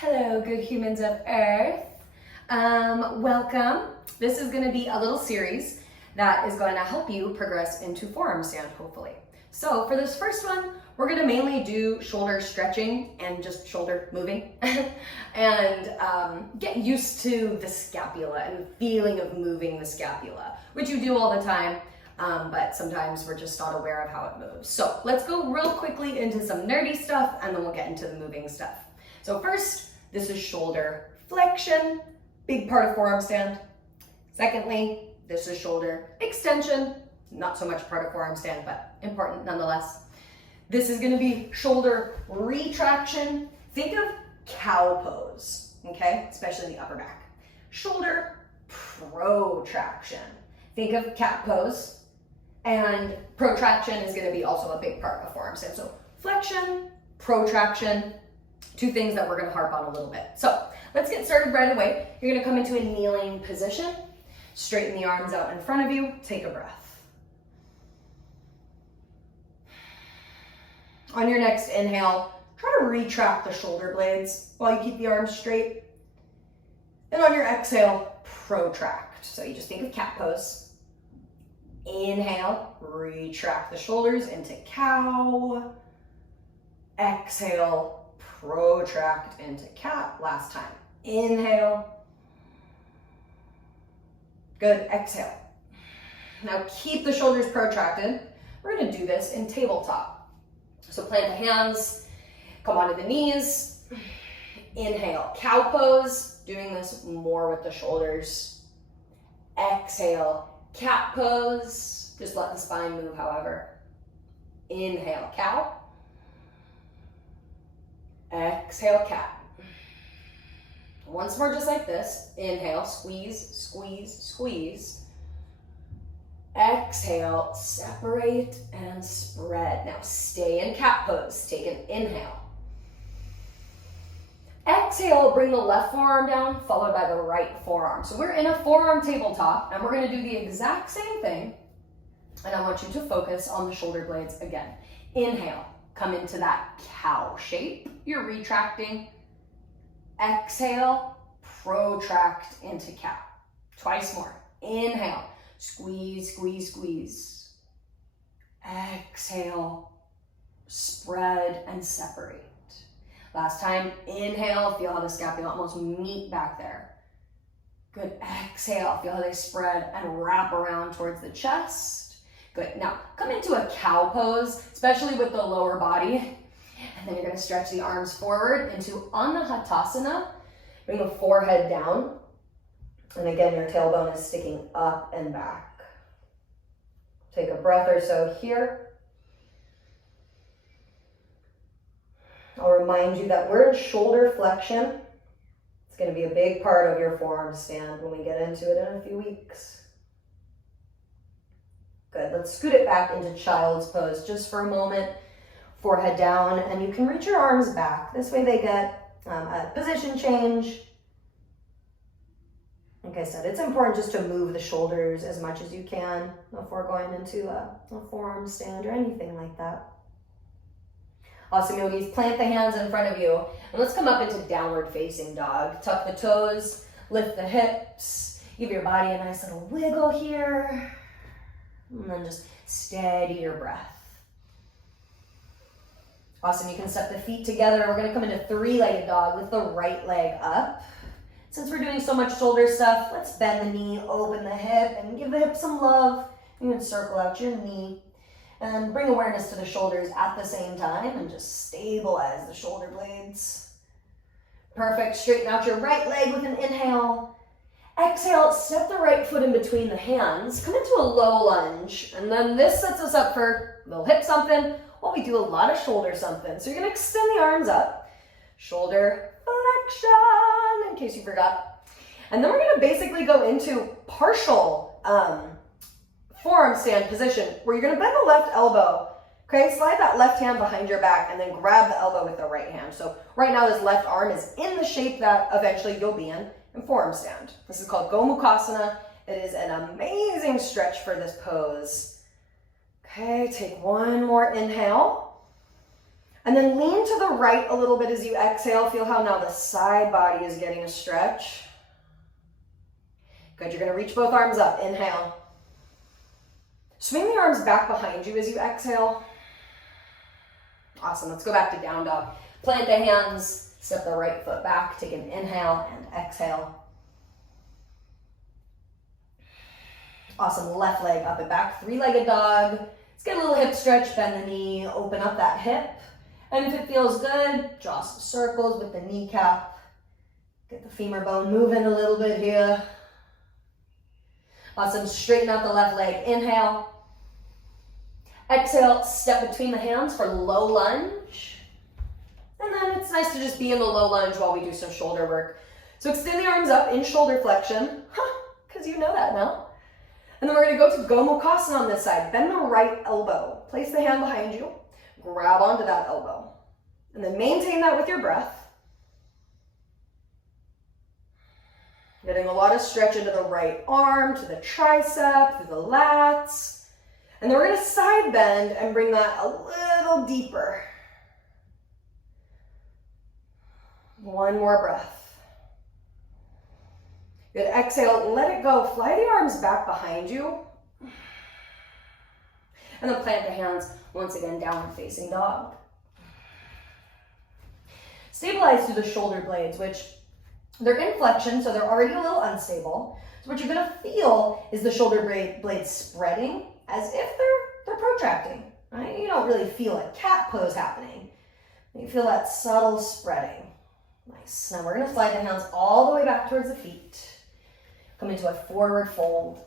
Hello, good humans of Earth. Welcome. This is going to be a little series that is going to help you progress into forearm stand, hopefully. So for this first one, we're going to mainly do shoulder stretching and just shoulder moving and get used to the scapula and the feeling of moving the scapula, which you do all the time, but sometimes we're just not aware of how it moves. So let's go real quickly into some nerdy stuff and then we'll get into the moving stuff. So first, this is shoulder flexion, big part of forearm stand. Secondly, this is shoulder extension, not so much part of forearm stand, but important nonetheless. This is gonna be shoulder retraction. Think of cow pose, okay? Especially the upper back. Shoulder protraction. Think of cat pose, and protraction is gonna be also a big part of forearm stand. So flexion, protraction, two things that we're going to harp on a little bit. So let's get started right away. You're going to come into a kneeling position, straighten the arms out in front of you, take a breath. On your next inhale, try to retract the shoulder blades while you keep the arms straight. And on your exhale, protract. So you just think of cat pose. Inhale, retract the shoulders into cow. Exhale, protract into cat. Last time. Inhale. Good. Exhale. Now keep the shoulders protracted. We're going to do this in tabletop. So plant the hands, come onto the knees. Inhale, cow pose. Doing this more with the shoulders. Exhale, cat pose. Just let the spine move, however. Inhale, cow. Exhale, cat. Once more, just like this. Inhale, squeeze, squeeze, squeeze. Exhale, separate and spread. Now stay in cat pose. Take an inhale. Exhale, bring the left forearm down, followed by the right forearm. So we're in a forearm tabletop, and we're going to do the exact same thing. And I want you to focus on the shoulder blades again. Inhale. Come into that cow shape. You're retracting. Exhale, protract into cow. Twice more. Inhale, squeeze, squeeze, squeeze. Exhale, spread and separate. Last time, inhale, feel how the scapula almost meet back there. Good. Exhale, feel how they spread and wrap around towards the chest. Good. Now, come into a cow pose, especially with the lower body. And then you're going to stretch the arms forward into Anahatasana. Bring the forehead down. And again, your tailbone is sticking up and back. Take a breath or so here. I'll remind you that we're in shoulder flexion. It's going to be a big part of your forearm stand when we get into it in a few weeks. Good. Let's scoot it back into child's pose just for a moment. Forehead down, and you can reach your arms back. This way they get a position change. Like I said, it's important just to move the shoulders as much as you can before going into a forearm stand or anything like that. Awesome, yogis. Plant the hands in front of you. And let's come up into downward facing dog. Tuck the toes, lift the hips. Give your body a nice little wiggle here. And then just steady your breath. Awesome, you can step the feet together. We're gonna come into three-legged dog. Lift the right leg up. Since we're doing so much shoulder stuff, let's bend the knee, open the hip, and give the hip some love. You can circle out your knee and bring awareness to the shoulders at the same time and just stabilize the shoulder blades. Perfect, straighten out your right leg with an inhale. Exhale, step the right foot in between the hands, come into a low lunge, and then this sets us up for a little hip something while we do a lot of shoulder something. So you're gonna extend the arms up, shoulder flexion, in case you forgot. And then we're gonna basically go into partial forearm stand position, where you're gonna bend the left elbow, okay? Slide that left hand behind your back and then grab the elbow with the right hand. So right now this left arm is in the shape that eventually you'll be in forearm stand. This is called Gomukhasana. It is an amazing stretch for this pose. Okay, take one more inhale. And then lean to the right a little bit as you exhale. Feel how now the side body is getting a stretch. Good, you're gonna reach both arms up. Inhale. Swing the arms back behind you as you exhale. Awesome, let's go back to down dog. Plant the hands, step the right foot back, take an inhale and exhale. Awesome, left leg up and back, three-legged dog. Let's get a little hip stretch, bend the knee, open up that hip. And if it feels good, draw some circles with the kneecap. Get the femur bone moving a little bit here. Awesome, straighten out the left leg, inhale. Exhale, step between the hands for low lunge. And then it's nice to just be in the low lunge while we do some shoulder work. So extend the arms up in shoulder flexion, because you know that now. And then we're gonna go to Gomukhasana on this side. Bend the right elbow. Place the hand behind you. Grab onto that elbow. And then maintain that with your breath. Getting a lot of stretch into the right arm, to the tricep, to the lats. And then we're gonna side bend and bring that a little deeper. One more breath. Good, exhale, let it go. Fly the arms back behind you. And then plant the hands once again down facing dog. Stabilize through the shoulder blades, which they're in flexion, so they're already a little unstable. So what you're gonna feel is the shoulder blades spreading as if they're protracting, right? You don't really feel a cat pose happening. You feel that subtle spreading. Nice. Now we're gonna slide the hands all the way back towards the feet. Come into a forward fold.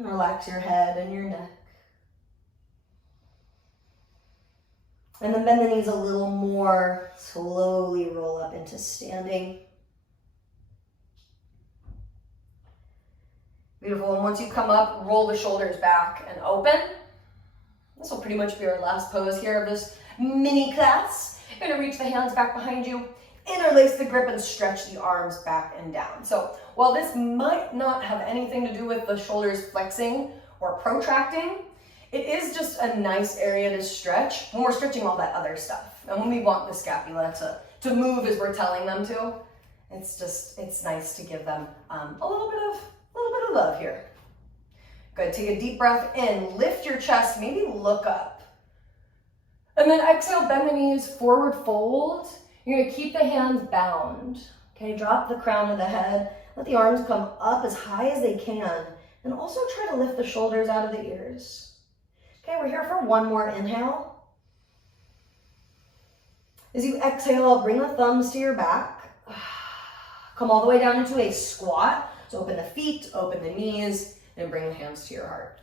Relax your head and your neck. And then bend the knees a little more. Slowly roll up into standing. Beautiful. And once you come up, roll the shoulders back and open. This will pretty much be our last pose here of this mini class. You're gonna reach the hands back behind you. Interlace the grip and stretch the arms back and down. So while this might not have anything to do with the shoulders flexing or protracting, it is just a nice area to stretch when we're stretching all that other stuff. And when we want the scapula to move as we're telling them to, it's nice to give them a little bit of love here. Good, take a deep breath in, lift your chest, maybe look up. And then exhale, bend the knees, forward fold. You're gonna keep the hands bound. Okay, drop the crown of the head. Let the arms come up as high as they can. And also try to lift the shoulders out of the ears. Okay, we're here for one more inhale. As you exhale, bring the thumbs to your back. Come all the way down into a squat. So open the feet, open the knees, and bring the hands to your heart.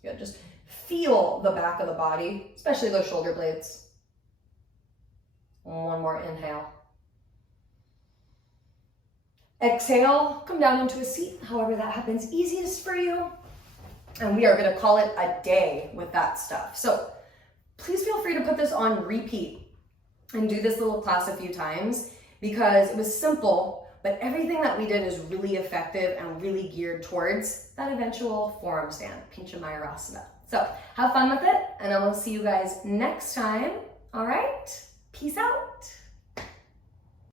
Good, just feel the back of the body, especially those shoulder blades. One more inhale. Exhale, come down into a seat, however that happens easiest for you. And we are gonna call it a day with that stuff. So please feel free to put this on repeat and do this little class a few times because it was simple, but everything that we did is really effective and really geared towards that eventual forearm stand, Pincha Mayurasana. So have fun with it, and I will see you guys next time. All right, peace out.